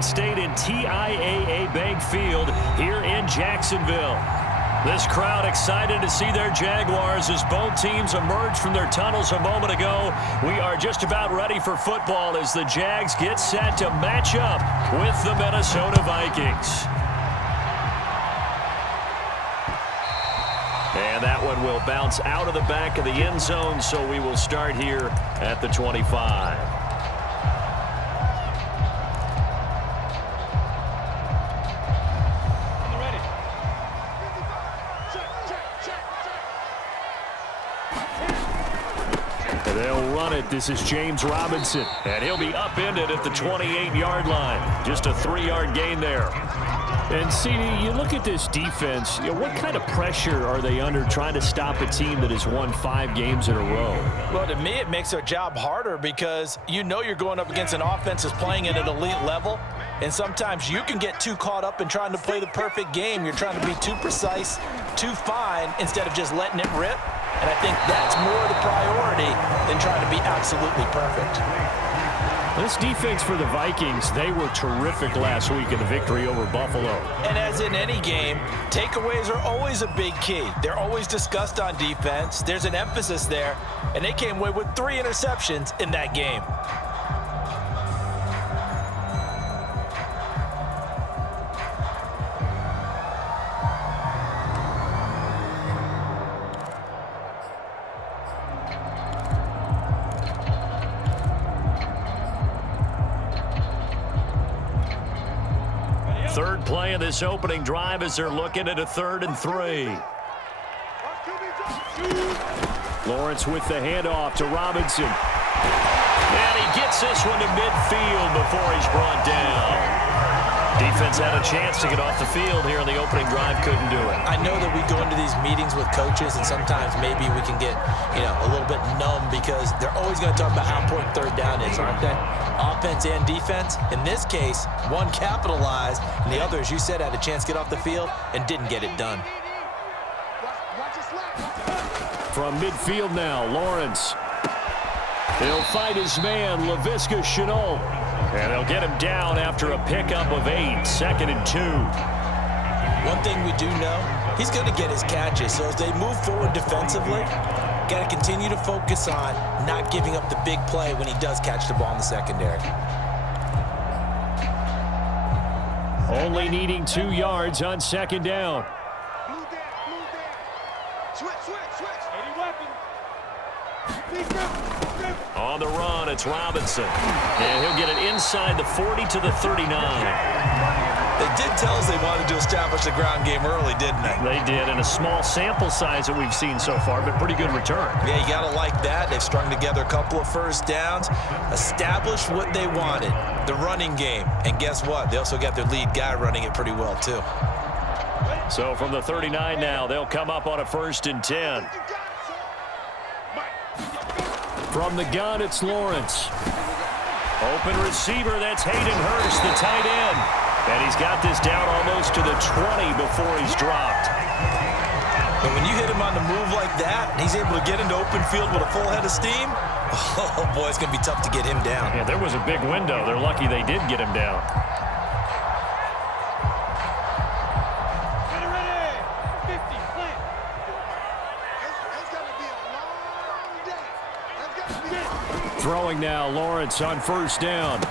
Michigan State in TIAA Bank Field here in Jacksonville. This crowd excited to see their Jaguars as both teams emerge from their tunnels a moment ago. We are just about ready for football as the Jags get set to match up with the Minnesota Vikings. And that one will bounce out of the back of the end zone, so we will start here at the 25. They'll run it. This is James Robinson, and he'll be upended at the 28-yard line. Just a 3-yard gain there. And, CD, you look at this defense, what kind of pressure are they under trying to stop a team that has won 5 games in a row? Well, to me, it makes their job harder because you know you're going up against an offense that's playing at an elite level, and sometimes you can get too caught up in trying to play the perfect game. You're trying to be too precise, too fine, instead of just letting it rip. And I think that's more the priority than trying to be absolutely perfect. This defense for the Vikings, they were terrific last week in the victory over Buffalo. And as in any game, takeaways are always a big key. They're always discussed on defense. There's an emphasis there, and they came away with 3 interceptions in that game. Third play of this opening drive as they're looking at a 3rd and 3. Lawrence with the handoff to Robinson. And he gets this one to midfield before he's brought down. Defense had a chance to get off the field here in the opening drive, couldn't do it. I know that we go into these meetings with coaches, and sometimes maybe we can get, a little bit numb because they're always going to talk about how important 3rd down is, aren't they? Offense and defense. In this case, one capitalized, and the other, as you said, had a chance to get off the field and didn't get it done. From midfield now, Lawrence. He'll fight his man, Laviska Shenault. And they'll get him down after a pickup of 8, 2nd and 2. One thing we do know, he's going to get his catches. So as they move forward defensively, got to continue to focus on not giving up the big play when he does catch the ball in the secondary. Only needing 2 yards on 2nd down. On the run, it's Robinson. And he'll get it inside the 40 to the 39. They did tell us they wanted to establish the ground game early, didn't they? They did, and a small sample size that we've seen so far, but pretty good return. Yeah, you got to like that. They've strung together a couple of first downs, established what they wanted, the running game. And guess what? They also got their lead guy running it pretty well, too. So from the 39 now, they'll come up on a 1st and 10. From the gun, it's Lawrence. Open receiver, that's Hayden Hurst, the tight end. And he's got this down almost to the 20 before he's dropped. But when you hit him on the move like that, and he's able to get into open field with a full head of steam, oh boy, it's going to be tough to get him down. Yeah, there was a big window. They're lucky they did get him down. Throwing now, Lawrence on 1st down.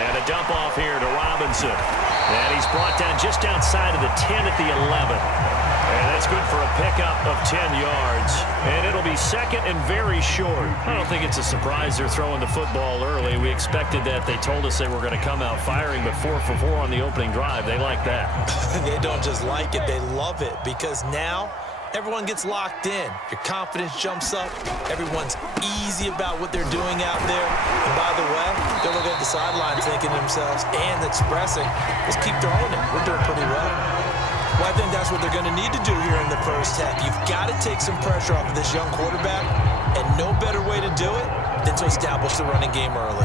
And a dump off here to Robinson. And he's brought down just outside of the 10 at the 11. And that's good for a pickup of 10 yards. And it'll be 2nd and very short. I don't think it's a surprise they're throwing the football early. We expected that. They told us they were going to come out firing, but 4 for 4 on the opening drive. They like that. They don't just like it, they love it, because now everyone gets locked in. Your confidence jumps up. Everyone's easy about what they're doing out there. And by the way, they're looking at the sideline thinking to themselves and expressing, let's keep throwing it. We're doing pretty well. Well, I think that's what they're going to need to do here in the first half. You've got to take some pressure off of this young quarterback, and no better way to do it than to establish the running game early.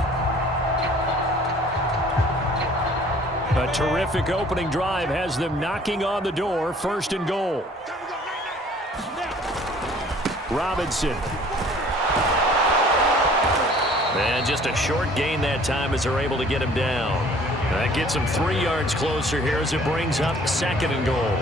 A terrific opening drive has them knocking on the door, 1st and goal. Robinson. And just a short gain that time as they're able to get him down. That gets him 3 yards closer here as it brings up 2nd and goal.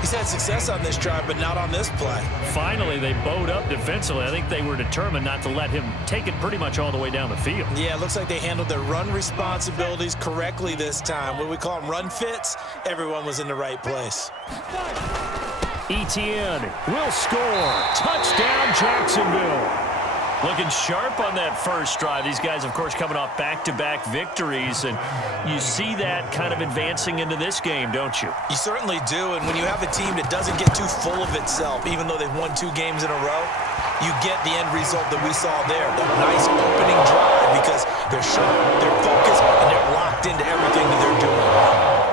He's had success on this drive, but not on this play. Finally, they bowed up defensively. I think they were determined not to let him take it pretty much all the way down the field. Yeah, it looks like they handled their run responsibilities correctly this time. What we call them run fits, everyone was in the right place. Etienne will score. Touchdown, Jacksonville. Looking sharp on that first drive. These guys, of course, coming off back-to-back victories, and you see that kind of advancing into this game, don't you? You certainly do, and when you have a team that doesn't get too full of itself, even though they've won 2 games in a row, you get the end result that we saw there, that nice opening drive, because they're sharp, they're focused, and they're locked into everything that they're doing.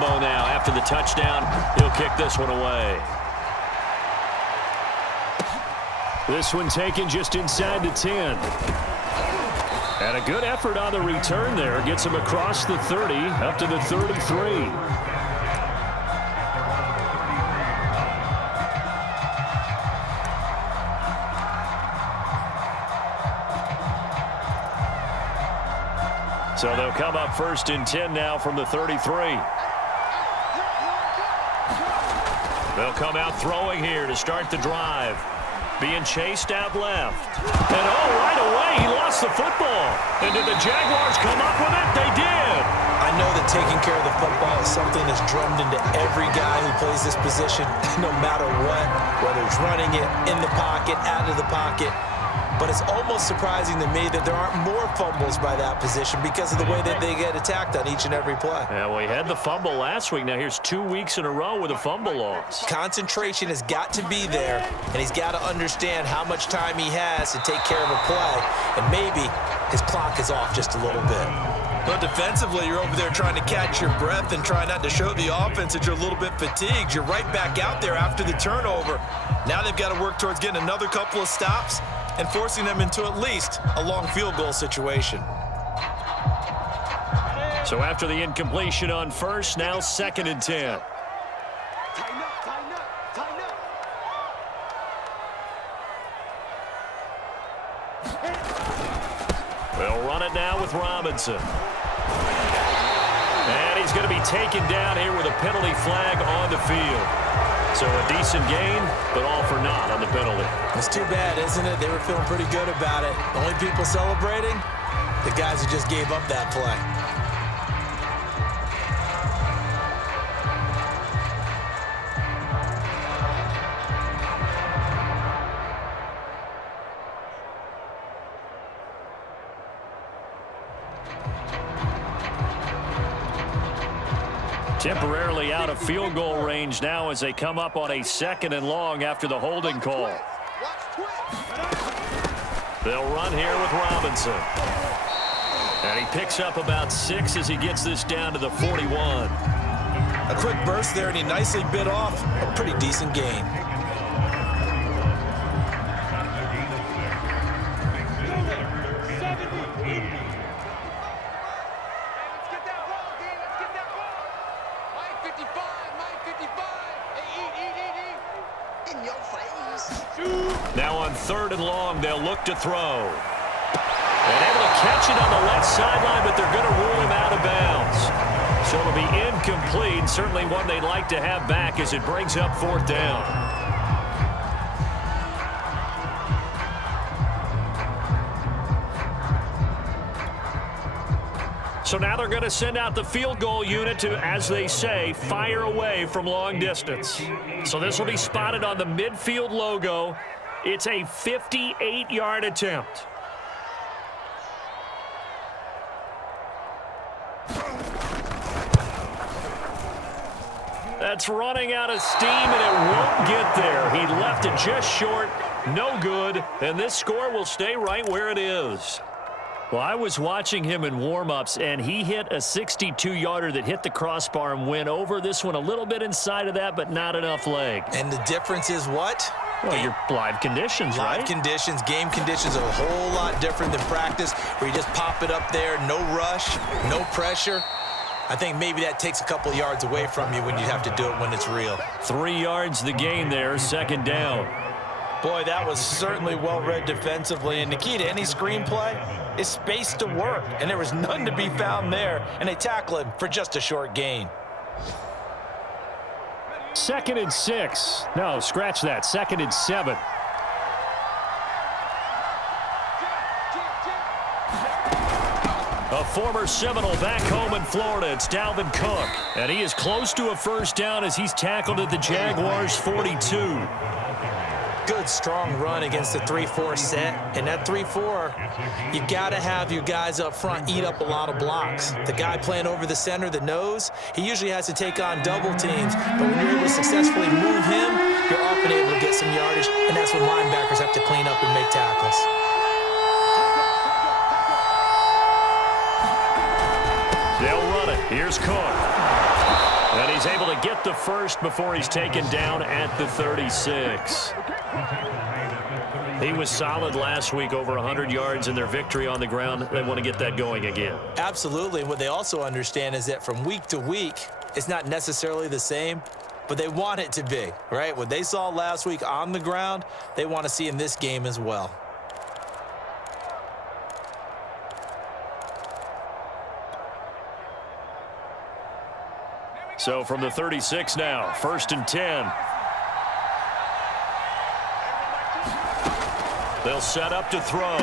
Now after the touchdown, he'll kick this one away. This one taken just inside the 10. And a good effort on the return there. Gets him across the 30 up to the 33. So they'll come up 1st and 10 now from the 33. They'll come out throwing here to start the drive. Being chased out left. And right away, he lost the football. And did the Jaguars come up with it? They did. I know that taking care of the football is something that's drummed into every guy who plays this position, no matter what, whether it's running it, in the pocket, out of the pocket. But it's almost surprising to me that there aren't more fumbles by that position because of the way that they get attacked on each and every play. Yeah, well, he had the fumble last week. Now here's 2 weeks in a row with a fumble loss. Concentration has got to be there, and he's got to understand how much time he has to take care of a play, and maybe his clock is off just a little bit. But defensively, you're over there trying to catch your breath and try not to show the offense that you're a little bit fatigued. You're right back out there after the turnover. Now they've got to work towards getting another couple of stops and forcing them into at least a long field goal situation. So after the incompletion on first, now 2nd and 10. They'll run it now with Robinson. And he's going to be taken down here with a penalty flag on the field. So a decent gain, but all for naught on the penalty. It's too bad, isn't it? They were feeling pretty good about it. The only people celebrating, the guys who just gave up that play. Temporarily out of field goal range now as they come up on a 2nd and long after the holding call. They'll run here with Robinson. And he picks up about 6 as he gets this down to the 41. A quick burst there, and he nicely bit off a pretty decent gain. Now on 3rd and long, they'll look to throw. And able to catch it on the left sideline, but they're going to rule him out of bounds. So it'll be incomplete, certainly one they'd like to have back as it brings up 4th down. So now they're going to send out the field goal unit to, as they say, fire away from long distance. So this will be spotted on the midfield logo. It's a 58-yard attempt. That's running out of steam, and it won't get there. He left it just short, no good, and this score will stay right where it is. Well, I was watching him in warm-ups, and he hit a 62-yarder that hit the crossbar and went over. This one a little bit inside of that, but not enough leg. And the difference is what? Well, your live conditions, right? Live conditions, game conditions are a whole lot different than practice, where you just pop it up there, no rush, no pressure. I think maybe that takes a couple yards away from you when you have to do it when it's real. 3 yards the gain there, 2nd down. Boy, that was certainly well-read defensively, and the key to any screenplay is space to work, and there was none to be found there, and they tackle him for just a short gain. 2nd and 6. No, scratch that. 2nd and 7. A former Seminole back home in Florida. It's Dalvin Cook. And he is close to a first down as he's tackled at the Jaguars' 42. Good, strong run against the 3-4 set. And that 3-4, you got to have your guys up front eat up a lot of blocks. The guy playing over the center, the nose, he usually has to take on double teams. But when you're able to successfully move him, you're often able to get some yardage. And that's when linebackers have to clean up and make tackles. They'll run it. Here's Cook. And he's able to get the first before he's taken down at the 36. He was solid last week, over 100 yards in their victory on the ground. They want to get that going again. Absolutely. What they also understand is that from week to week, it's not necessarily the same, but they want it to be, right? What they saw last week on the ground, they want to see in this game as well. So from the 36 now, 1st and 10. They'll set up to throw.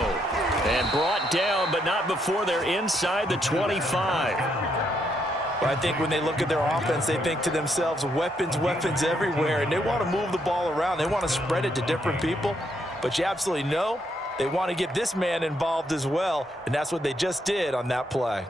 And brought down, but not before they're inside the 25. Well, I think when they look at their offense, they think to themselves, weapons, weapons everywhere. And they want to move the ball around. They want to spread it to different people. But you absolutely know they want to get this man involved as well. And that's what they just did on that play.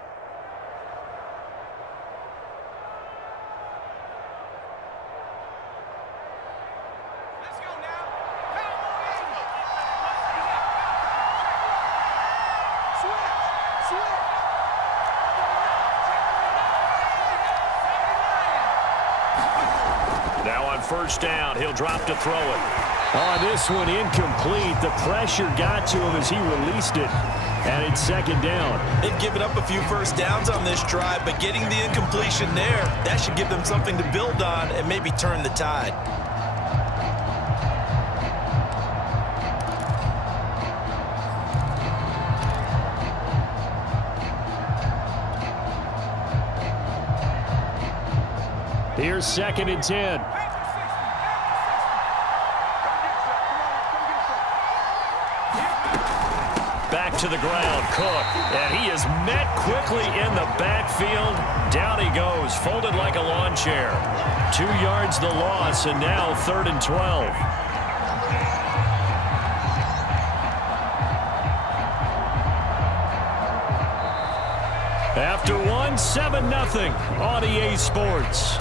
Now on 1st down, he'll drop to throw it. On this one, incomplete. The pressure got to him as he released it. And it's 2nd down. They've given up a few first downs on this drive, but getting the incompletion there, that should give them something to build on and maybe turn the tide. Here's 2nd and 10. Back to the ground, Cook. And he is met quickly in the backfield. Down he goes, folded like a lawn chair. 2 yards the loss, and now 3rd and 12. After one, 7-0 on EA Sports.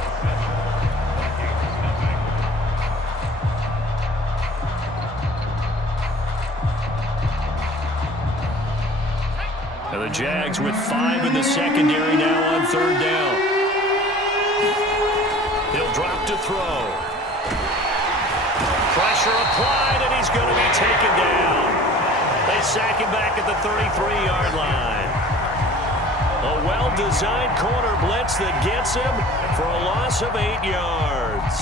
And the Jags with 5 in the secondary now on 3rd down. He'll drop to throw. Pressure applied, and he's going to be taken down. They sack him back at the 33-yard line. A well-designed corner blitz that gets him for a loss of 8 yards.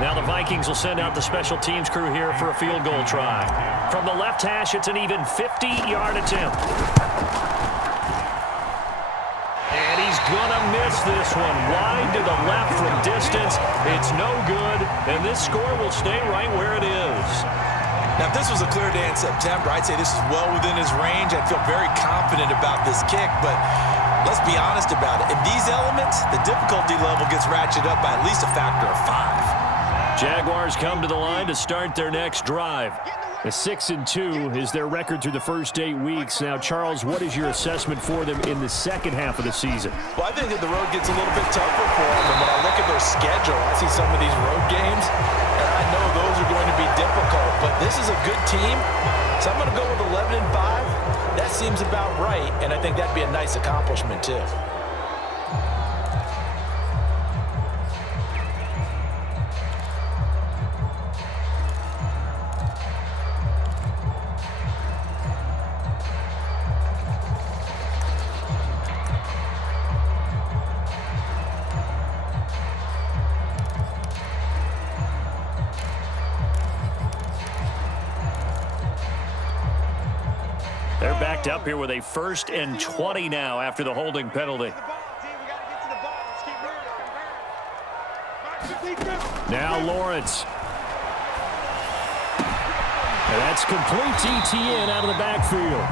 Now the Vikings will send out the special teams crew here for a field goal try. From the left hash, it's an even 50-yard attempt. And he's gonna miss this one. Wide to the left from distance. It's no good, and this score will stay right where it is. Now, if this was a clear day in September, I'd say this is well within his range. I'd feel very confident about this kick, but let's be honest about it. In these elements, the difficulty level gets ratcheted up by at least a factor of 5. Jaguars come to the line to start their next drive. A 6-2 is their record through the first 8 weeks. Now, Charles, what is your assessment for them in the second half of the season? Well, I think that the road gets a little bit tougher for them. And when I look at their schedule, I see some of these road games, and I know those are going to be difficult. But this is a good team, so I'm going to go with 11-5. That seems about right, and I think that'd be a nice accomplishment, too. They're backed up here with a 1st and 20 now after the holding penalty. Now Lawrence. And that's complete to ETN out of the backfield.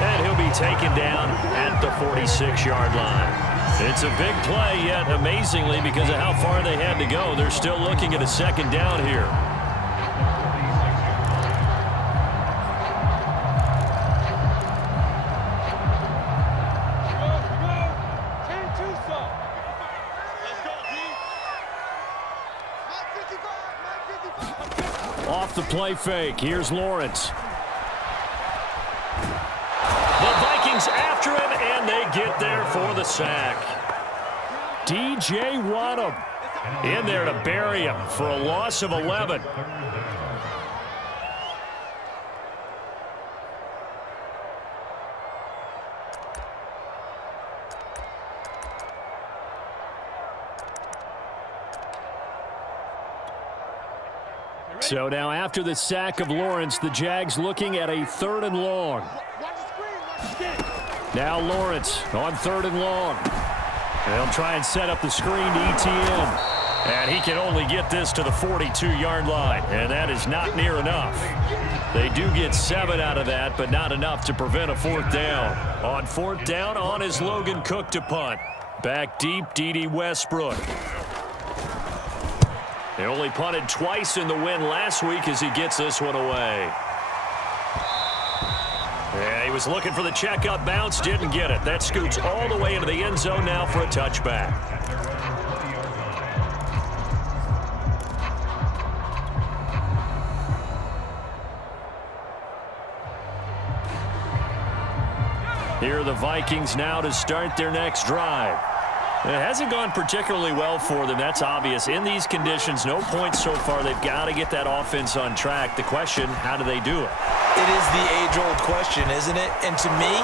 And he'll be taken down at the 46-yard line. It's a big play, yet amazingly, because of how far they had to go, they're still looking at a 2nd down here. Off the play fake. Here's Lawrence. The Vikings after him, and they get there for the sack. DJ Wadham in there to bury him for a loss of 11. So now after the sack of Lawrence, the Jags looking at a 3rd and long. Now Lawrence on 3rd and long. They'll try and set up the screen to ETN. And he can only get this to the 42-yard line, and that is not near enough. They do get 7 out of that, but not enough to prevent a 4th down. On 4th down, on is Logan Cook to punt. Back deep, D.D. Westbrook. They only punted twice in the win last week as he gets this one away. Yeah, he was looking for the checkup bounce, didn't get it. That scoots all the way into the end zone now for a touchback. Here are the Vikings now to start their next drive. It hasn't gone particularly well for them. That's obvious. In these conditions, no points so far. They've got to get that offense on track. The question, how do they do it? It is the age-old question, isn't it? And to me,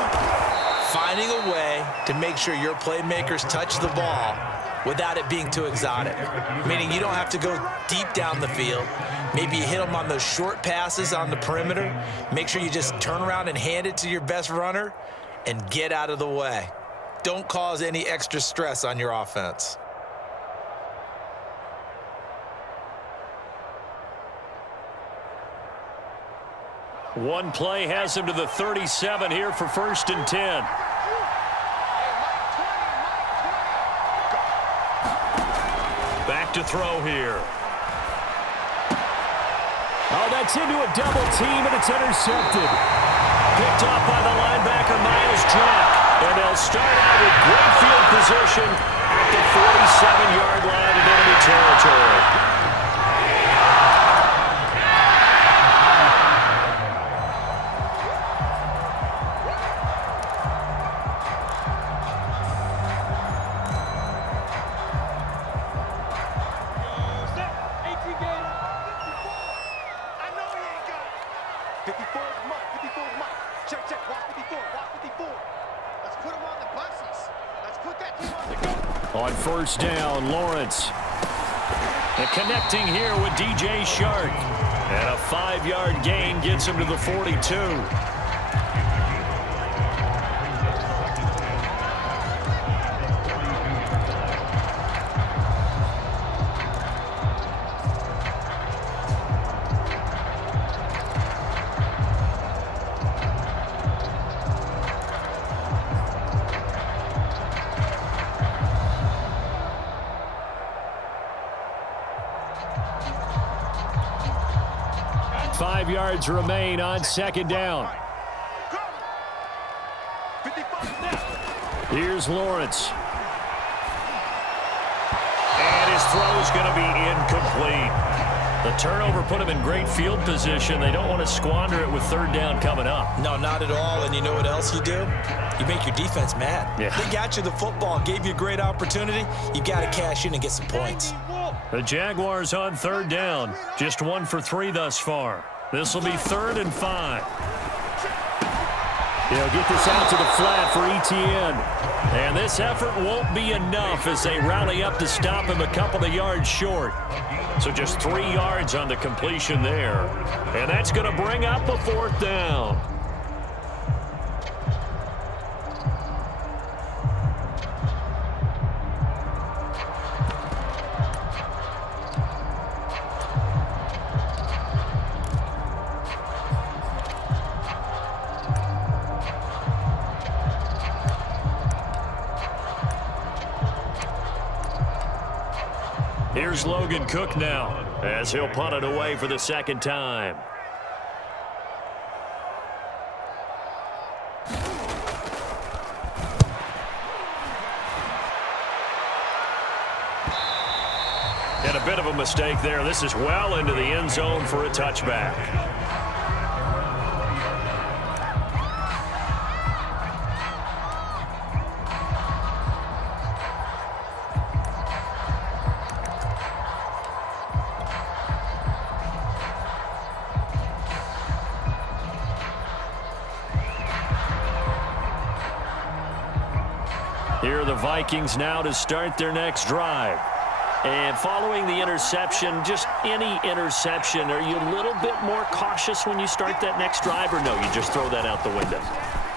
finding a way to make sure your playmakers touch the ball without it being too exotic. Meaning you don't have to go deep down the field. Maybe you hit them on those short passes on the perimeter. Make sure you just turn around and hand it to your best runner and get out of the way. Don't cause any extra stress on your offense. One play has him to the 37 here for 1st and 10. Back to throw here. Oh, that's into a double team, and it's intercepted. Picked off by the linebacker, Miles Jack. And they'll start out with great field position at the 47-yard line in enemy territory. On 1st down, Lawrence. And connecting here with DJ Shark. And a 5-yard gain gets him to the 42. Yards remain on 2nd down. Here's Lawrence. And his throw is going to be incomplete. The turnover put him in great field position. They don't want to squander it with 3rd down coming up. No, not at all. And you know what else you do? You make your defense mad. Yeah. They got you the football, gave you a great opportunity. You got to cash in and get some points. The Jaguars on 3rd down. Just 1 for 3 thus far. This will be 3rd and 5. He'll get this out to the flat for ETN. And this effort won't be enough as they rally up to stop him a couple of yards short. So just 3 yards on the completion there. And that's going to bring up a 4th down. Here's Logan Cook now as he'll punt it away for the second time. And a bit of a mistake there. This is well into the end zone for a touchback. Here are the Vikings now to start their next drive. And following the interception, just any interception, are you a little bit more cautious when you start that next drive, or no, you just throw that out the window?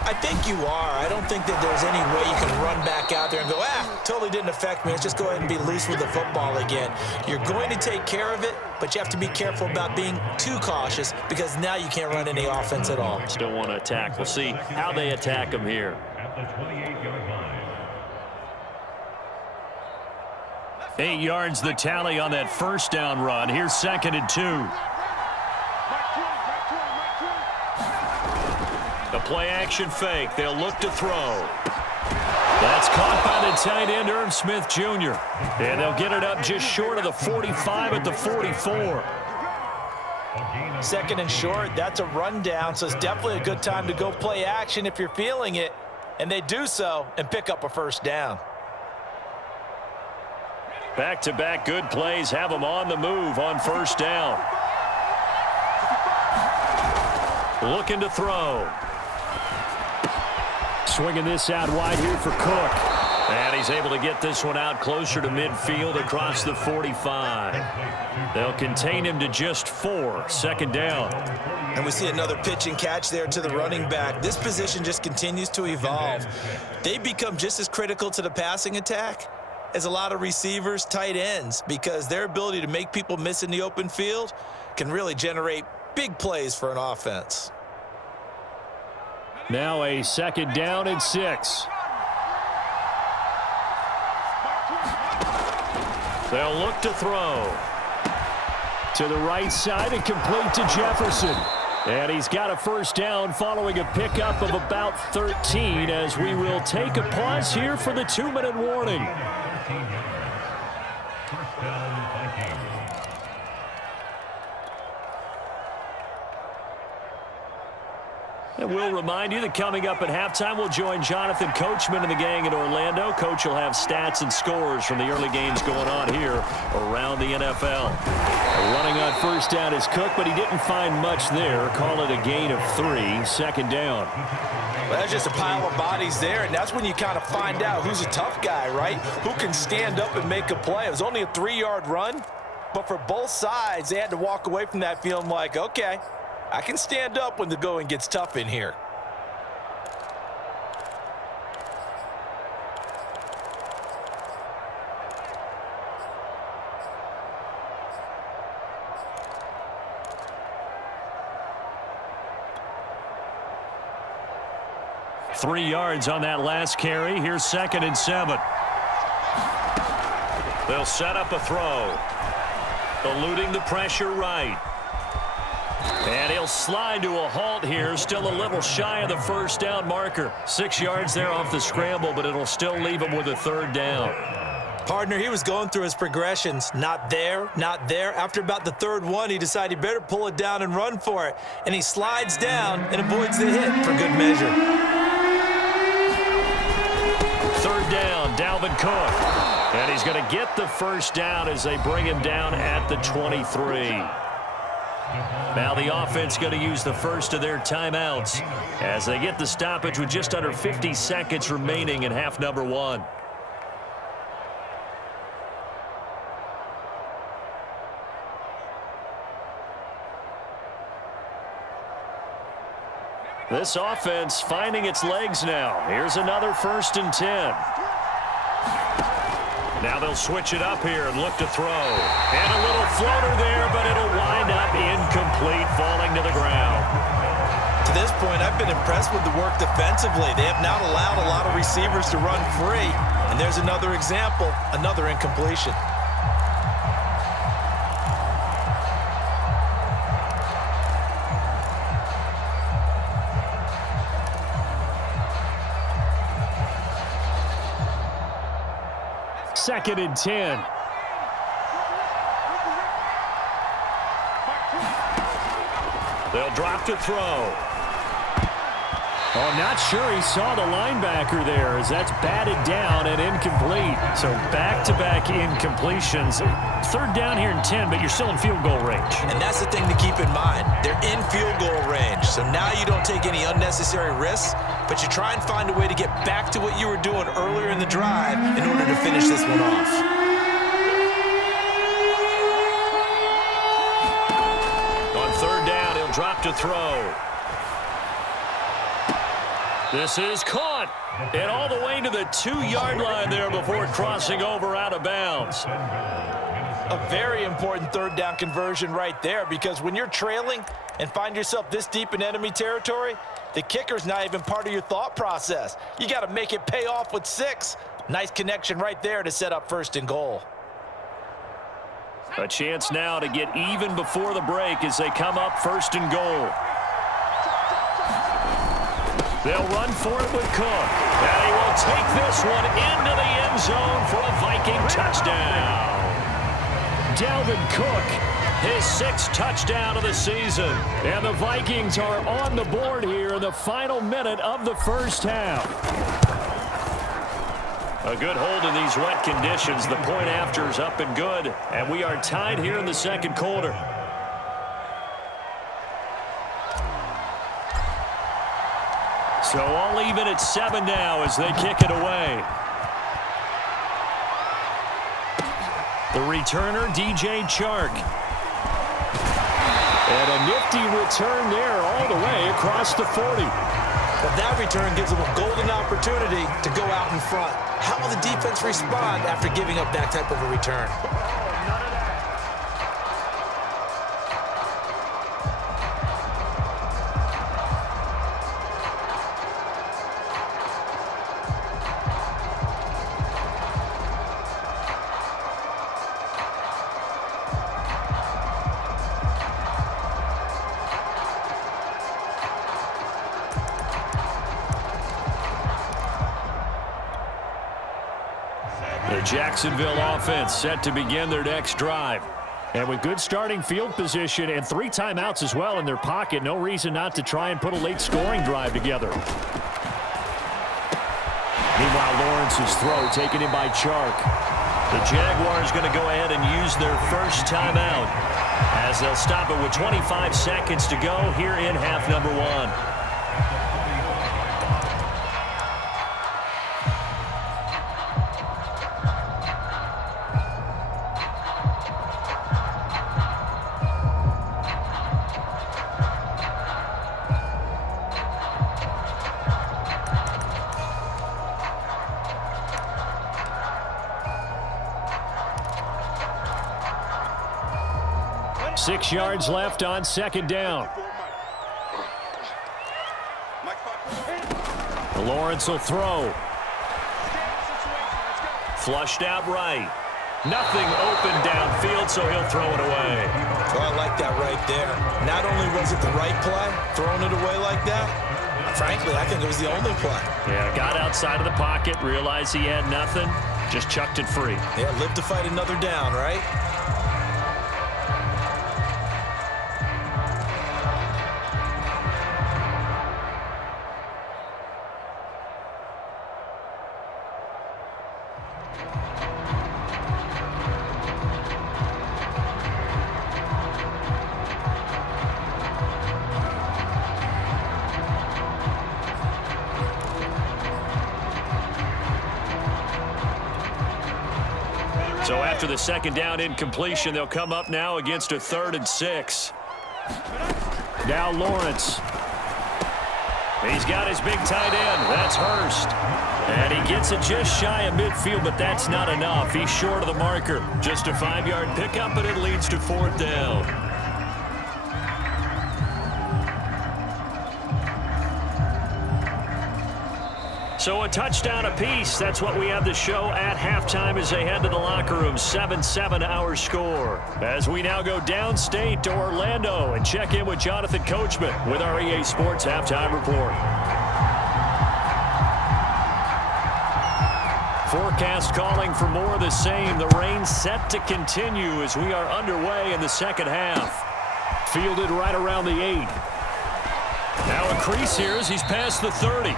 I think you are. I don't think that there's any way you can run back out there and go, totally didn't affect me. Let's just go ahead and be loose with the football again. You're going to take care of it, but you have to be careful about being too cautious because now you can't run any offense at all. Still want to attack. We'll see how they attack them here. At the 28-yard line. 8 yards the tally on that first down run. Here's 2nd and 2. The play action fake. They'll look to throw. That's caught by the tight end, Irv Smith Jr. And they'll get it up just short of the 45 at the 44. 2nd and short, that's a rundown, so it's definitely a good time to go play action if you're feeling it. And they do so and pick up a first down. Back-to-back good plays have them on the move on first down. Looking to throw. Swinging this out wide here for Cook. And he's able to get this one out closer to midfield across the 45. They'll contain him to just 4. 2nd down. And we see another pitch and catch there to the running back. This position just continues to evolve. They become just as critical to the passing attack as a lot of receivers, tight ends, because their ability to make people miss in the open field can really generate big plays for an offense. Now a 2nd down and 6. They'll look to throw. To the right side and complete to Jefferson. And he's got a first down following a pickup of about 13 as we will take a pause here for the 2-minute warning. First down, Vikings. And we'll remind you that coming up at halftime, we'll join Jonathan Coachman and the gang in Orlando. Coach will have stats and scores from the early games going on here around the NFL. Running on first down is Cook, but he didn't find much there. Call it a gain of 3. 2nd down. Well, that's just a pile of bodies there, and that's when you kind of find out who's a tough guy, right? Who can stand up and make a play. It was only a 3-yard run, but for both sides, they had to walk away from that feeling like, okay, I can stand up when the going gets tough in here. Three yards on that last carry. Here's 2nd and 7. They'll set up a throw. Eluding the pressure right. And he'll slide to a halt here. Still a little shy of the first down marker. 6 yards there off the scramble, but it'll still leave him with a 3rd down. Partner, he was going through his progressions. Not there, not there. After about the 3rd one, he decided he better pull it down and run for it. And he slides down and avoids the hit for good measure. 3rd down, Dalvin Cook. And he's going to get the first down as they bring him down at the 23. Now the offense going to use the first of their timeouts as they get the stoppage with just under 50 seconds remaining in half number 1. This offense finding its legs now. Here's another 1st and 10. Now they'll switch it up here and look to throw. And a little floater there, but it'll wind up incomplete, falling to the ground. To this point, I've been impressed with the work defensively. They have not allowed a lot of receivers to run free. And there's another example, another incompletion. 2nd and 10. They'll drop to throw. Oh, not sure he saw the linebacker there as that's batted down and incomplete. So back-to-back incompletions. 3rd down here and 10, but you're still in field goal range. And that's the thing to keep in mind. They're in field goal range. So now you don't take any unnecessary risks, but you try and find a way to get back to what you were doing earlier in the drive in order to finish this one off. On 3rd down, he'll drop to throw. This is caught, and all the way to the 2-yard line there before crossing over out of bounds. A very important 3rd down conversion right there, because when you're trailing and find yourself this deep in enemy territory, the kicker's not even part of your thought process. You got to make it pay off with 6. Nice connection right there to set up 1st and goal. A chance now to get even before the break as they come up 1st and goal. They'll run for it with Cook. And he will take this one into the end zone for a Viking touchdown. Dalvin Cook, his 6th touchdown of the season. And the Vikings are on the board here in the final minute of the 1st half. A good hold in these wet conditions. The point after is up and good. And we are tied here in the 2nd quarter. So all even at 7 now as they kick it away. The returner, DJ Chark. And a nifty return there all the way across the 40. But that return gives them a golden opportunity to go out in front. How will the defense respond after giving up that type of a return? The Jacksonville offense set to begin their next drive. And with good starting field position and 3 timeouts as well in their pocket, no reason not to try and put a late scoring drive together. Meanwhile, Lawrence's throw taken in by Chark. The Jaguars going to go ahead and use their first timeout as they'll stop it with 25 seconds to go here in half number 1. Six yards left on 2nd down. Lawrence will throw. Flushed out right. Nothing open downfield, so he'll throw it away. Well, I like that right there. Not only was it the right play, throwing it away like that, frankly, I think it was the only play. Yeah, got outside of the pocket, realized he had nothing, just chucked it free. Yeah, live to fight another down, right? So after the 2nd down incompletion, they'll come up now against a 3rd and 6. Now Lawrence. He's got his big tight end. That's Hurst. And he gets it just shy of midfield, but that's not enough. He's short of the marker. Just a 5-yard pickup, and it leads to 4th down. So a touchdown apiece. That's what we have to show at halftime as they head to the locker room. 7-7 our score. As we now go downstate to Orlando and check in with Jonathan Coachman with our EA Sports Halftime Report. Forecast calling for more of the same. The rain set to continue as we are underway in the second half. Fielded right around the 8. Now a crease here as he's past the 30.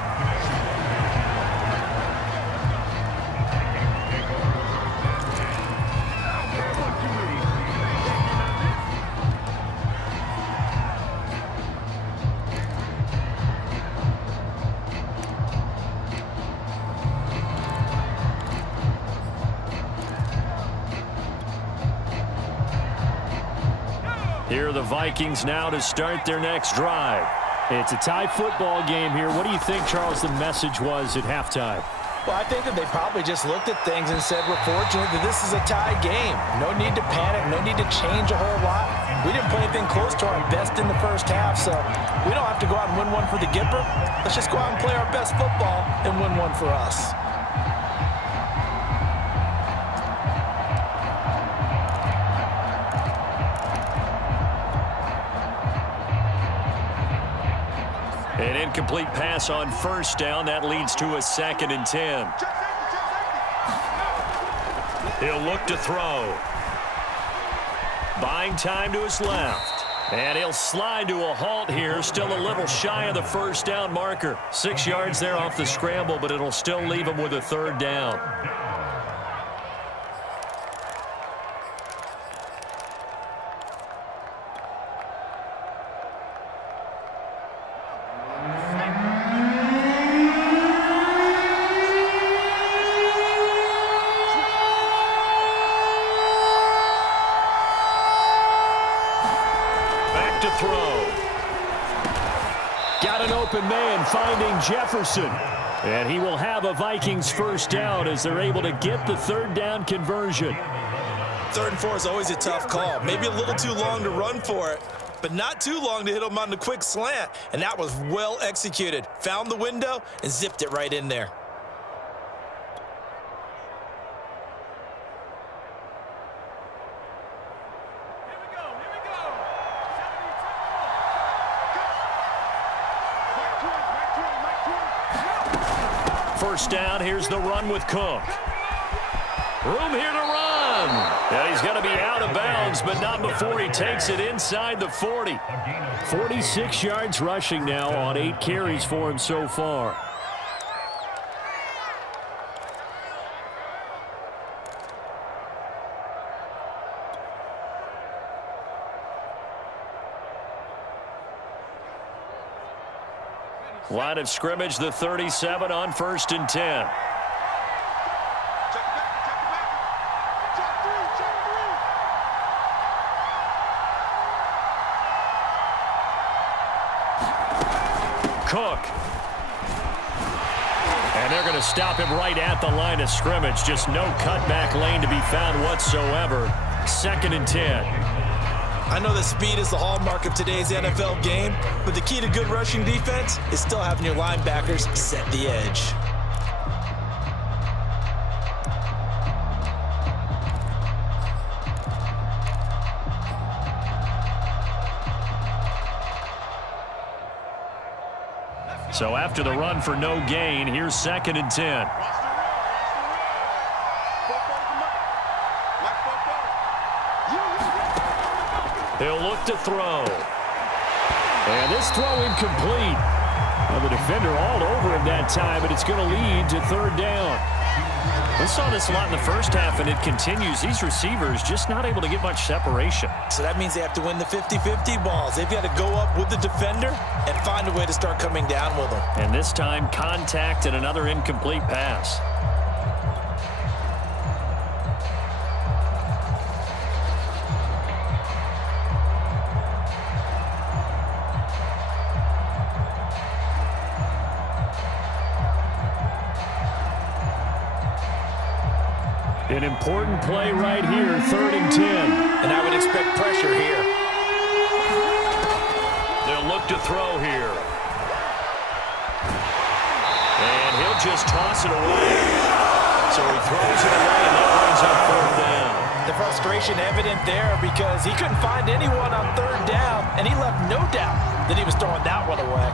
Here are the Vikings now to start their next drive. It's a tie football game here. What do you think, Charles, the message was at halftime? Well, I think that they probably just looked at things and said, we're fortunate that this is a tie game. No need to panic, no need to change a whole lot. We didn't play anything close to our best in the first half, so we don't have to go out and win one for the Gipper. Let's just go out and play our best football and win one for us. An incomplete pass on first down. That leads to a 2nd and 10. He'll look to throw. Buying time to his left. And he'll slide to a halt here. Still a little shy of the first down marker. 6 yards there off the scramble, but it'll still leave him with a 3rd down. To throw. Got an open man finding Jefferson. And he will have a Vikings first down as they're able to get the 3rd down conversion. 3rd and 4 is always a tough call. Maybe a little too long to run for it, but not too long to hit him on the quick slant. And that was well executed. Found the window and zipped it right in there. First down, here's the run with Cook. Room here to run. And he's going to be out of bounds, but not before he takes it inside the 40. 46 yards rushing now on 8 carries for him so far. Line of scrimmage, the 37 on 1st and 10. Cook. And they're going to stop him right at the line of scrimmage. Just no cutback lane to be found whatsoever. 2nd and 10. I know that speed is the hallmark of today's NFL game, but the key to good rushing defense is still having your linebackers set the edge. So after the run for no gain, here's 2nd and 10. He'll look to throw. And this throw incomplete. Well, the defender all over him that time, but it's going to lead to 3rd down. We saw this a lot in the first half, and it continues. These receivers just not able to get much separation. So that means they have to win the 50-50 balls. They've got to go up with the defender and find a way to start coming down with them. And this time, contact and another incomplete pass. An important play right here, 3rd and 10. And I would expect pressure here. They'll look to throw here. And he'll just toss it away. So he throws it away, and that brings up 4th down. The frustration evident there because he couldn't find anyone on 3rd down, and he left no doubt that he was throwing that one away.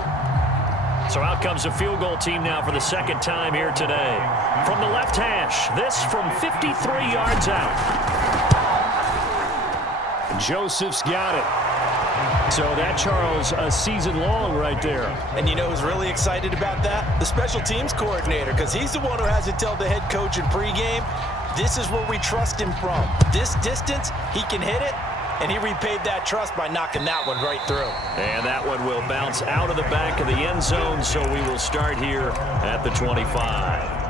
So out comes a field goal team now for the second time here today. From the left hash, this from 53 yards out. Joseph's got it. So that, Charles, a season long right there. And you know who's really excited about that? The special teams coordinator, because he's the one who has to tell the head coach in pregame, this is where we trust him from. This distance, he can hit it, and he repaid that trust by knocking that one right through. And that one will bounce out of the back of the end zone, so we will start here at the 25.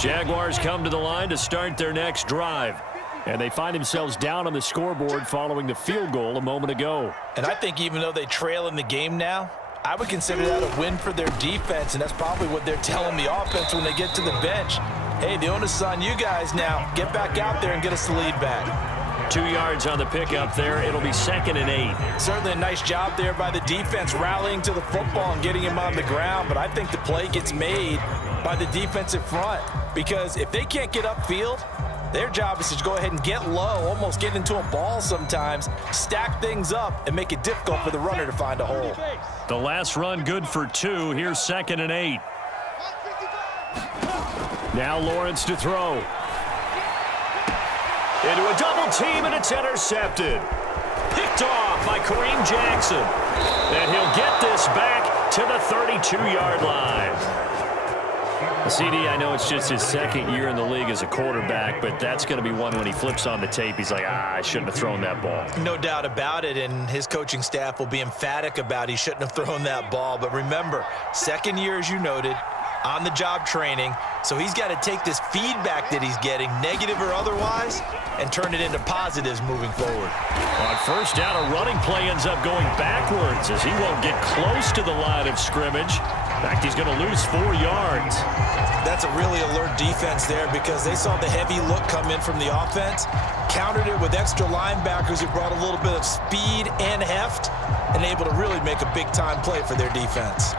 Jaguars come to the line to start their next drive. And they find themselves down on the scoreboard following the field goal a moment ago. And I think even though they trail in the game now, I would consider that a win for their defense, and that's probably what they're telling the offense when they get to the bench. Hey, the onus is on you guys now. Get back out there and get us the lead back. 2 yards on the pickup there. It'll be 2nd and 8. Certainly a nice job there by the defense rallying to the football and getting him on the ground, but I think the play gets made by the defensive front, because if they can't get upfield, their job is to go ahead and get low, almost get into a ball sometimes, stack things up, and make it difficult for the runner to find a hole. The last run good for 2. Here's 2nd and 8. Now Lawrence to throw. Into a double team, and it's intercepted. Picked off by Kareem Jackson. And he'll get this back to the 32-yard line. CD, I know it's just his 2nd year in the league as a quarterback, but that's going to be one when he flips on the tape, he's like, I shouldn't have thrown that ball. No doubt about it, and his coaching staff will be emphatic about he shouldn't have thrown that ball. But remember, 2nd year, as you noted, on-the-job training, so he's got to take this feedback that he's getting, negative or otherwise, and turn it into positives moving forward. On first down, a running play ends up going backwards as he won't get close to the line of scrimmage. In fact, he's going to lose 4 yards. That's a really alert defense there, because they saw the heavy look come in from the offense, countered it with extra linebackers who brought a little bit of speed and heft, and able to really make a big-time play for their defense.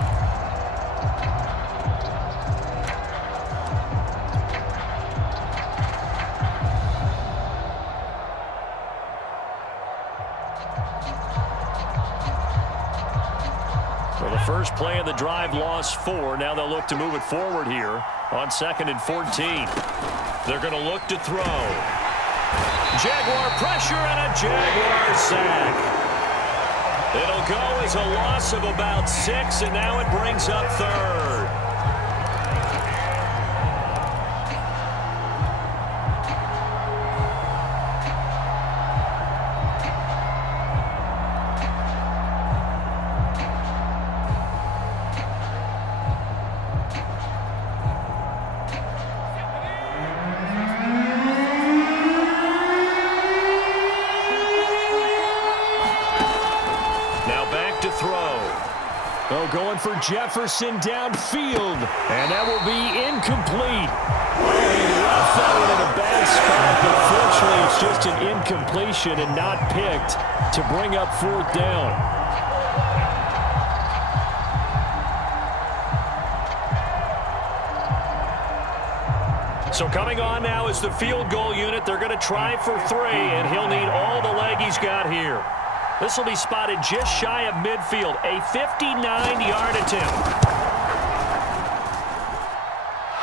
Well, the first play of the drive lost 4. Now they'll look to move it forward here on 2nd and 14. They're going to look to throw. Jaguar pressure and a Jaguar sack. It'll go as a loss of about 6, and now it brings up 3rd. Going for Jefferson downfield, and that will be incomplete. He left that one in a bad spot, but fortunately it's just an incompletion and not picked to bring up 4th down. So coming on now is the field goal unit. They're going to try for 3, and he'll need all the leg he's got here. This will be spotted just shy of midfield, a 59-yard attempt.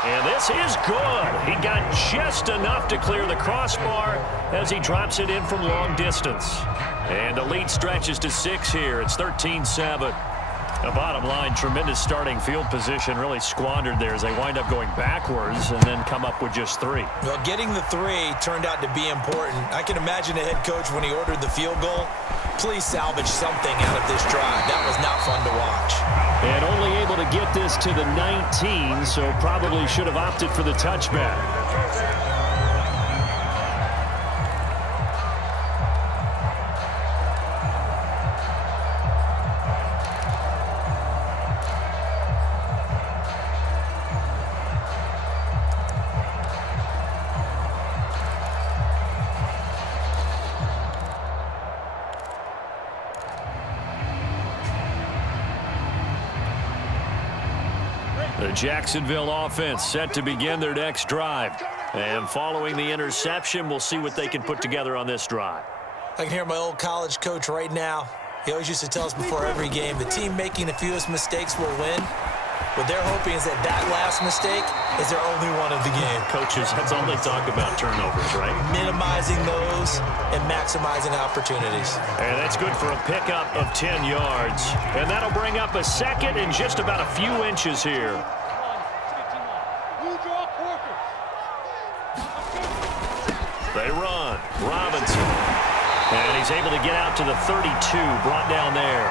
And this is good. He got just enough to clear the crossbar as he drops it in from long distance. And the lead stretches to 6 here. It's 13-7. The bottom line, tremendous starting field position, really squandered there as they wind up going backwards and then come up with just 3. Well, getting the 3 turned out to be important. I can imagine the head coach when he ordered the field goal, please salvage something out of this drive. That was not fun to watch. And only able to get this to the 19, so probably should have opted for the touchback. The Jacksonville offense set to begin their next drive. And following the interception, we'll see what they can put together on this drive. I can hear my old college coach right now. He always used to tell us before every game, the team making the fewest mistakes will win. What they're hoping is that that last mistake is their only one of the game. Coaches, that's all they talk about, turnovers, right? Minimizing those and maximizing opportunities. And that's good for a pickup of 10 yards. And that'll bring up a second and just about a few inches here. They run. Robinson. And he's able to get out to the 32, brought down there.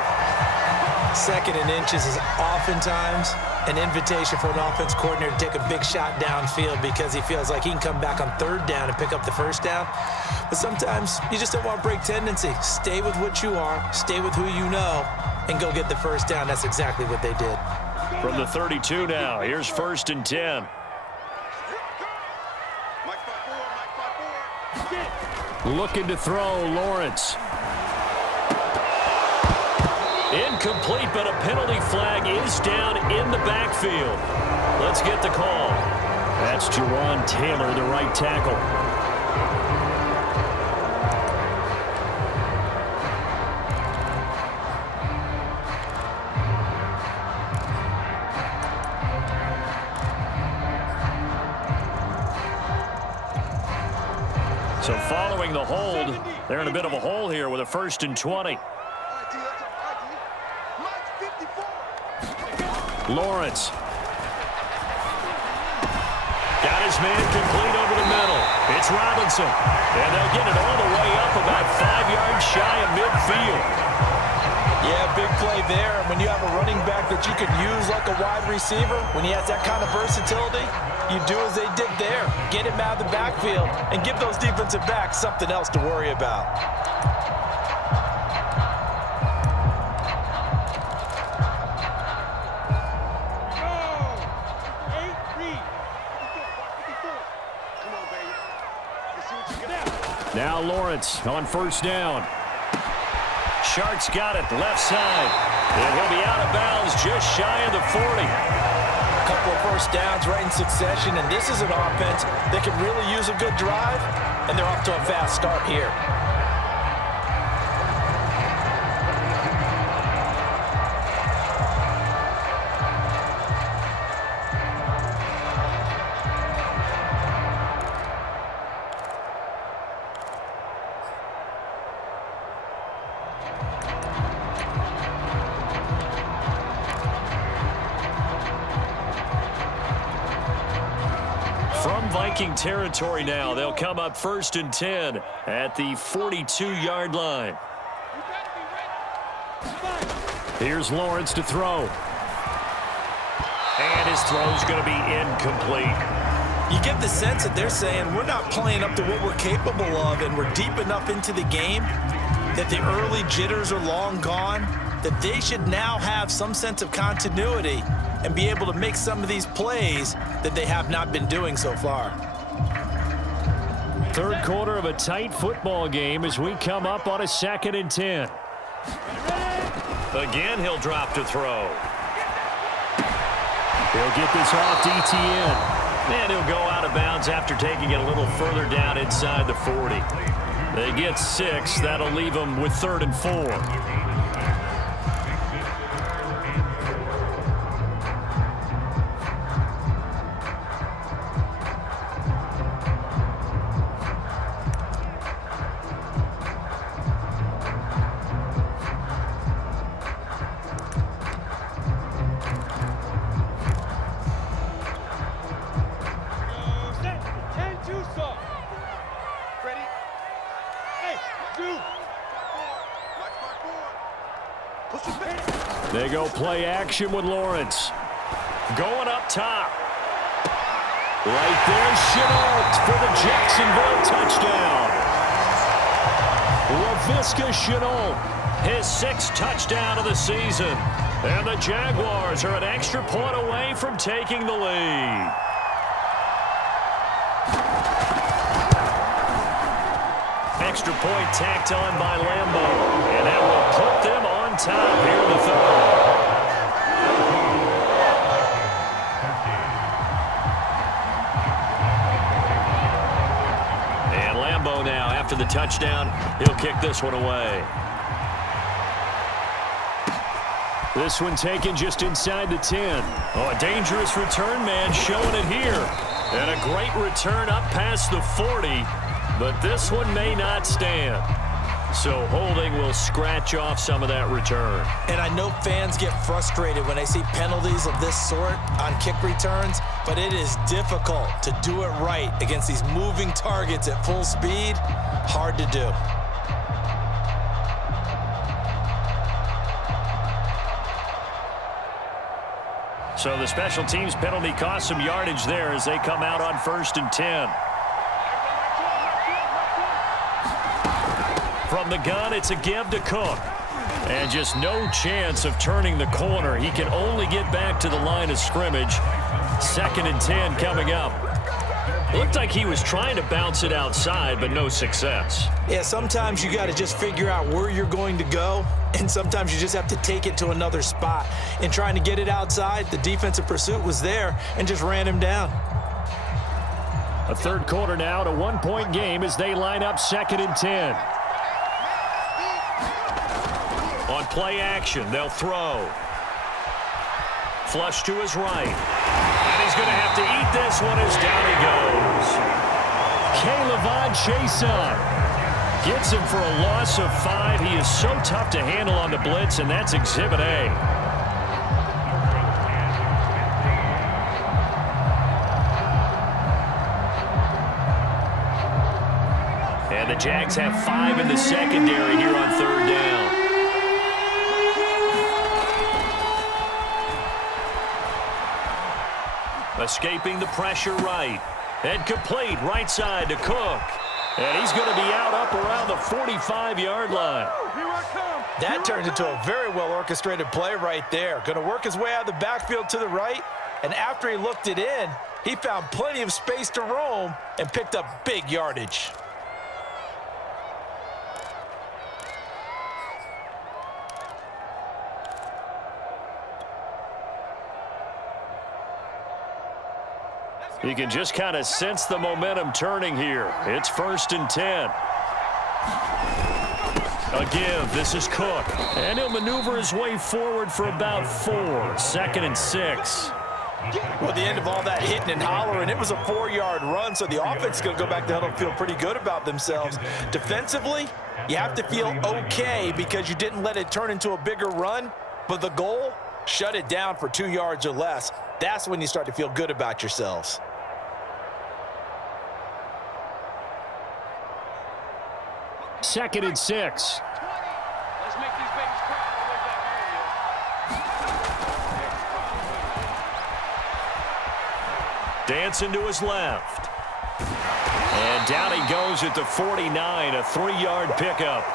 Second and inches is oftentimes an invitation for an offense coordinator to take a big shot downfield because he feels like he can come back on third down and pick up the first down. But sometimes you just don't want to break tendency. Stay with what you are, stay with who you know, and go get the first down. That's exactly what they did. From the 32 now, here's 1st and 10. Looking to throw, Lawrence. Incomplete, but a penalty flag is down in the backfield. Let's get the call. That's Jawan Taylor, the right tackle. So following the hold, they're in a bit of a hole here with a 1st and 20. Lawrence. Got his man complete over the middle. It's Robinson. And they'll get it all the way up about 5 yards shy of midfield. Yeah, big play there. When you have a running back that you can use like a wide receiver, when he has that kind of versatility, you do as they did there. Get him out of the backfield and give those defensive backs something else to worry about. Now Lawrence on 1st down. Shark's got it, left side. And he'll be out of bounds just shy of the 40. A couple of first downs right in succession, and this is an offense that can really use a good drive, and they're off to a fast start here. Viking territory now. They'll come up 1st and 10 at the 42-yard line. Here's Lawrence to throw. And his throw's going to be incomplete. You get the sense that they're saying we're not playing up to what we're capable of, and we're deep enough into the game that the early jitters are long gone, that they should now have some sense of continuity and be able to make some of these plays that they have not been doing so far. Third quarter of a tight football game as we come up on a 2nd and 10. Again, he'll drop to throw. He'll get this off DTN. And he'll go out of bounds after taking it a little further down inside the 40. They get 6. That'll leave them with 3rd and 4. They go play action with Lawrence. Going up top. Right there, Chenault for the Jacksonville touchdown. Laviska Chenault, his 6th touchdown of the season. And the Jaguars are an extra point away from taking the lead. Extra point tacked on by Lambeau. And that will put them on top here in the 3rd. after the touchdown. He'll kick this one away. This one taken just inside the 10. Oh, a dangerous return man showing it here. And a great return up past the 40. But this one may not stand. So holding will scratch off some of that return. And I know fans get frustrated when they see penalties of this sort on kick returns, but it is difficult to do it right against these moving targets at full speed. Hard to do. So the special teams penalty cost some yardage there as they come out on 1st and 10. From the gun, it's a give to Cook. And just no chance of turning the corner. He can only get back to the line of scrimmage. 2nd and 10 coming up. Looked like he was trying to bounce it outside, but no success. Yeah, sometimes you got to just figure out where you're going to go, and sometimes you just have to take it to another spot. In trying to get it outside, the defensive pursuit was there and just ran him down. A third quarter now, a 1-point game as they line up 2nd and 10. On play action, they'll throw. Flush to his right. And he's going to have to eat this one as down he goes. Caleb Chason gets him for a loss of 5. He is so tough to handle on the blitz, and that's Exhibit A. And the Jags have 5 in the secondary here on 3rd down. Escaping the pressure right. And complete right side to Cook. And he's going to be out up around the 45-yard line. That turned into a very well-orchestrated play right there. Going to work his way out of the backfield to the right. And after he looked it in, he found plenty of space to roam and picked up big yardage. You can just kind of sense the momentum turning here. It's 1st and 10. A give. This is Cook. And he'll maneuver his way forward for about 4. 2nd and 6. Well, at the end of all that hitting and hollering, it was a 4-yard run, so the offense is going to go back to huddle and feel pretty good about themselves. Defensively, you have to feel okay because you didn't let it turn into a bigger run, but the goal, shut it down for 2 yards or less. That's when you start to feel good about yourselves. Second and 6. Let's make these babies cry all the way back here. Dancing to his left. And down he goes at the 49, a 3-yard pickup.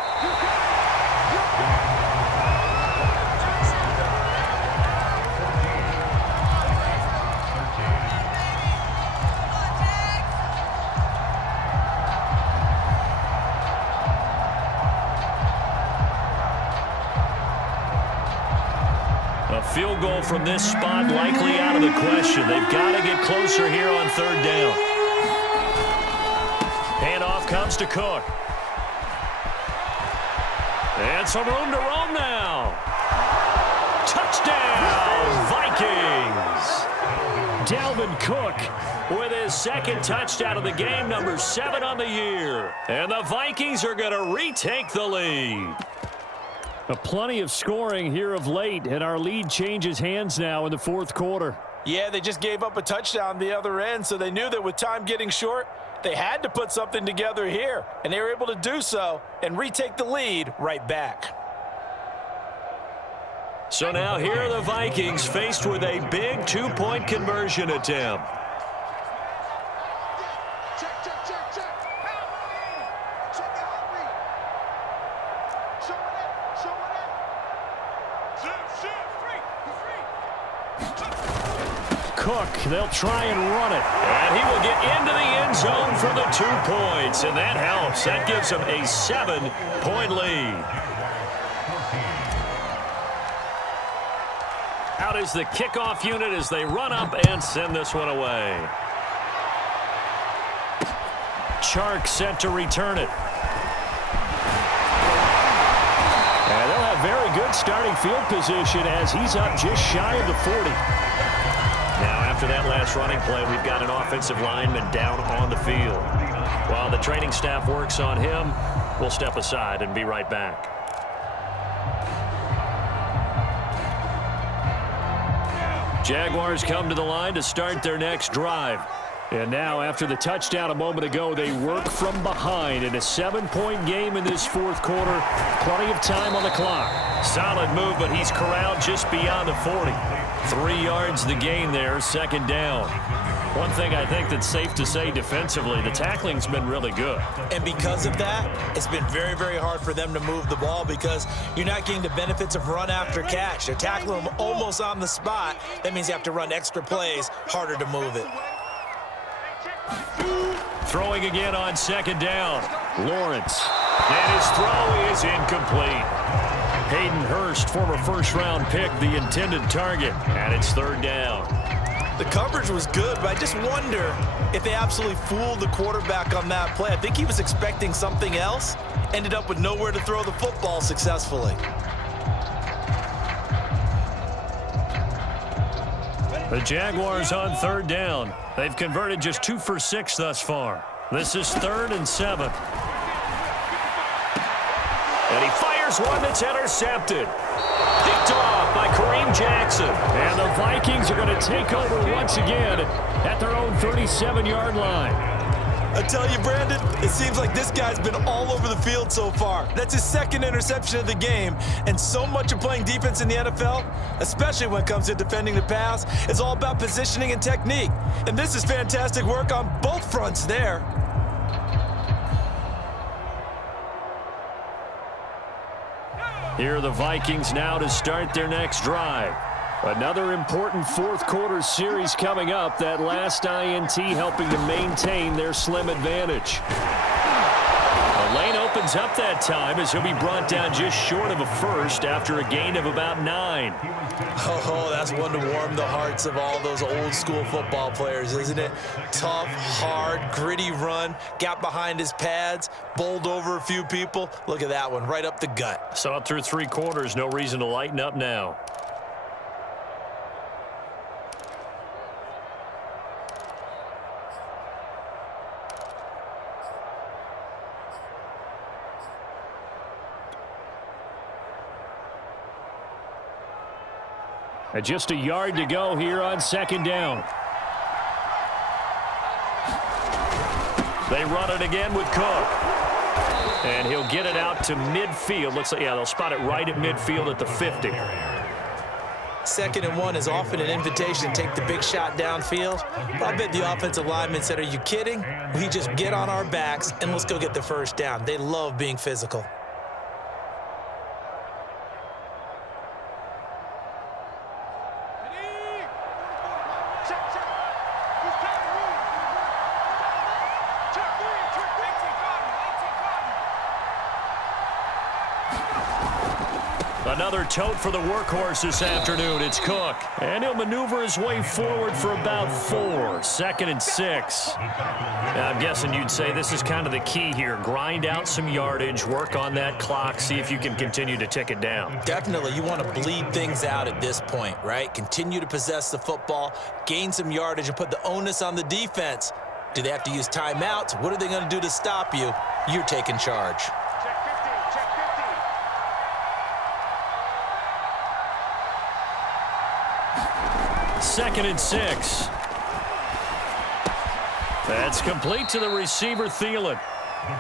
A field goal from this spot likely out of the question. They've got to get closer here on 3rd down. Handoff comes to Cook. And some room to roam now. Touchdown, Vikings. Dalvin Cook With his 2nd touchdown of the game, number 7 on the year. And the Vikings are going to retake the lead. Plenty of scoring here of late, and our lead changes hands now in the 4th quarter. Yeah, they just gave up a touchdown the other end, so they knew that with time getting short, they had to put something together here, and they were able to do so and retake the lead right back. So now here are the Vikings faced with a big 2-point conversion attempt. Cook, they'll try and run it. And he will get into the end zone for the 2 points, and that helps. That gives him a 7-point lead. Out is the kickoff unit as they run up and send this one away. Chark set to return it. very good starting field position as he's up just shy of the 40. Now, after that last running play, we've got an offensive lineman down on the field. While the training staff works on him, we'll step aside and be right back. Jaguars come to the line to start their next drive. And now, after the touchdown a moment ago, they work from behind in a 7-point game in this fourth quarter. Plenty of time on the clock. Solid move, but he's corralled just beyond the 40. 3 yards the gain there, second down. One thing I think that's safe to say defensively, the tackling's been really good. And because of that, it's been very, very hard for them to move the ball because you're not getting the benefits of run after catch. They're tackling them almost on the spot. That means you have to run extra plays, harder to move it. Throwing again on second down. Lawrence. And his throw is incomplete. Hayden Hurst, former first-round pick, the intended target. And it's third down. The coverage was good, but I just wonder if they absolutely fooled the quarterback on that play. I think he was expecting something else, ended up with nowhere to throw the football successfully. The Jaguars on third down. They've converted just 2 for 6 thus far. This is 3rd and 7. And he fires one that's intercepted. Picked off by Kareem Jackson. And the Vikings are going to take over once again at their own 37-yard line. I tell you, Brandon, it seems like this guy's been all over the field so far. That's his 2nd interception of the game. And so much of playing defense in the NFL, especially when it comes to defending the pass, is all about positioning and technique. And this is fantastic work on both fronts there. Here are the Vikings now to start their next drive. Another important fourth quarter series coming up. That last INT helping to maintain their slim advantage. The lane opens up that time as he'll be brought down just short of a first after a gain of about 9. Oh, that's one to warm the hearts of all those old school football players, isn't it? Tough, hard, gritty run, got behind his pads, bowled over a few people. Look at that one, right up the gut. Saw it through 3 quarters, no reason to lighten up now. And just a yard to go here on second down. They run it again with Cook. And he'll get it out to midfield. Looks like, yeah, they'll spot it right at midfield at the 50. 2nd and 1 is often an invitation to take the big shot downfield. But I bet the offensive lineman said, are you kidding? We just get on our backs and let's go get the first down. They love being physical. Another tote for the workhorse this afternoon. It's Cook. And he'll maneuver his way forward for about 4. 2nd and 6. Now, I'm guessing you'd say this is kind of the key here. Grind out some yardage, work on that clock, see if you can continue to tick it down. Definitely. You want to bleed things out at this point, right? Continue to possess the football, gain some yardage, and put the onus on the defense. Do they have to use timeouts? What are they going to do to stop you? You're taking charge. 2nd and 6. That's complete to the receiver, Thielen.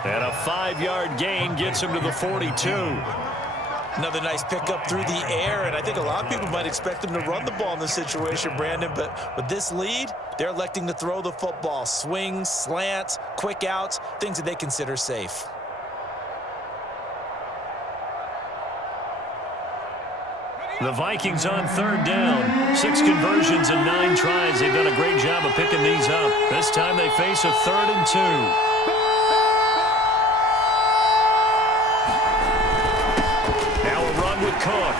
And a 5-yard gain gets him to the 42. Another nice pickup through the air, and I think a lot of people might expect them to run the ball in this situation, Brandon, but with this lead, they're electing to throw the football. Swings, slants, quick outs, things that they consider safe. The Vikings on third down. 6 conversions and 9 tries. They've done a great job of picking these up. This time they face a 3rd and 2. Now a run with Cook.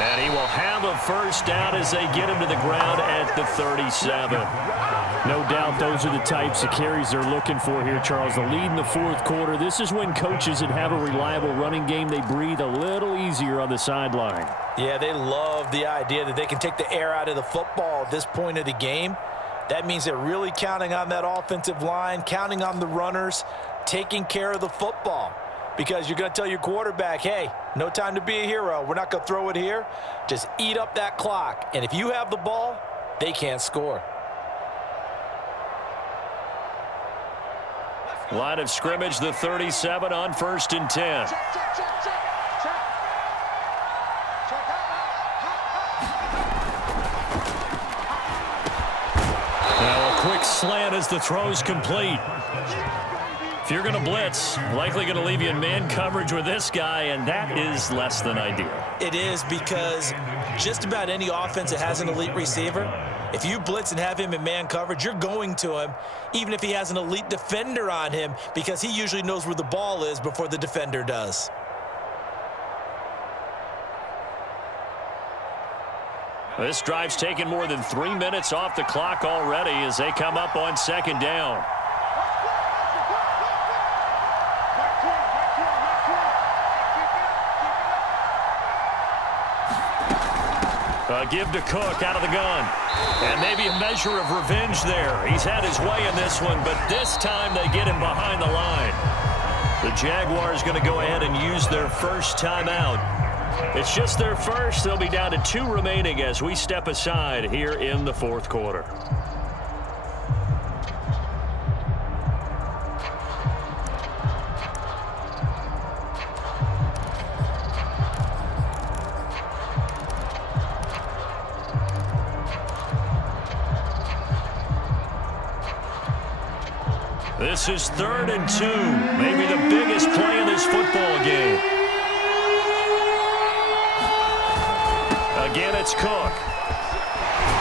And he will have a first down as they get him to the ground at the 37. No doubt those are the types of carries they're looking for here, Charles. The lead in the fourth quarter. This is when coaches that have a reliable running game, they breathe a little easier on the sideline. Yeah, they love the idea that they can take the air out of the football at this point of the game. That means they're really counting on that offensive line, counting on the runners, taking care of the football. Because you're going to tell your quarterback, hey, no time to be a hero. We're not going to throw it here. Just eat up that clock. And if you have the ball, they can't score. Line of scrimmage, the 37 on 1st and 10. Now a quick slant as the throw's complete. If you're going to blitz, likely going to leave you in man coverage with this guy, and that is less than ideal. It is, because just about any offense that has an elite receiver, if you blitz and have him in man coverage, you're going to him, even if he has an elite defender on him, because he usually knows where the ball is before the defender does. This drive's taken more than 3 minutes off the clock already as they come up on 2nd down. Give to Cook out of the gun. And maybe a measure of revenge there. He's had his way in this one, but this time they get him behind the line. The Jaguars going to go ahead and use their first timeout. It's just their first. They'll be down to 2 remaining as we step aside here in the fourth quarter. This is 3rd and 2, maybe the biggest play in this football game. Again, it's Cook.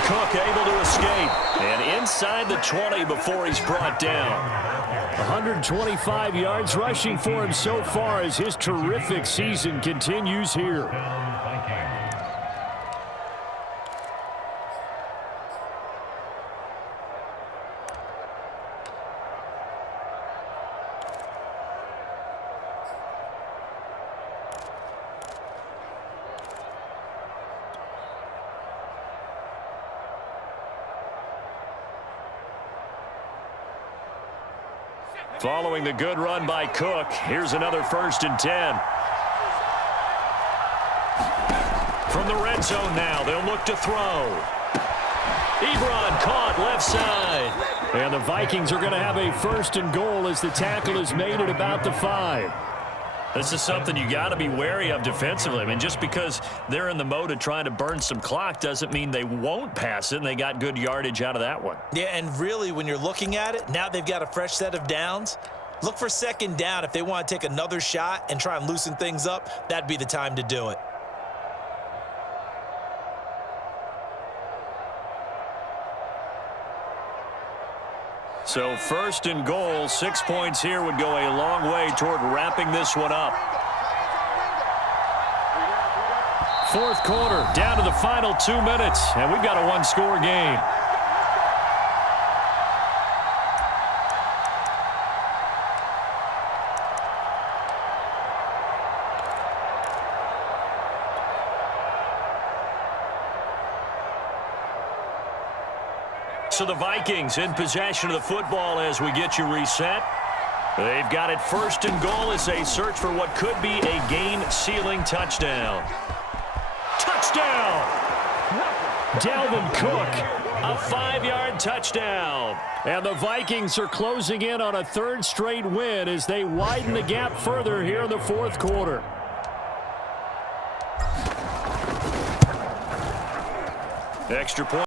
Cook able to escape, and inside the 20 before he's brought down. 125 yards rushing for him so far as his terrific season continues here. Following the good run by Cook, here's another 1st and 10. From the red zone now, they'll look to throw. Ebron caught left side. And the Vikings are going to have a 1st and goal as the tackle is made at about the 5. This is something you got to be wary of defensively. I mean, just because they're in the mode of trying to burn some clock doesn't mean they won't pass it, and they got good yardage out of that one. Yeah, and really, when you're looking at it, now they've got a fresh set of downs. Look for 2nd down. If they want to take another shot and try and loosen things up, that'd be the time to do it. So 1st and goal, 6 points here would go a long way toward wrapping this one up. Fourth quarter, down to the final 2 minutes, and we've got a 1-score game. So the Vikings in possession of the football as we get you reset. They've got it 1st and goal as they search for what could be a game-sealing touchdown. Touchdown! Dalvin Cook, a 5-yard touchdown. And the Vikings are closing in on a 3rd straight win as they widen the gap further here in the fourth quarter. Extra point.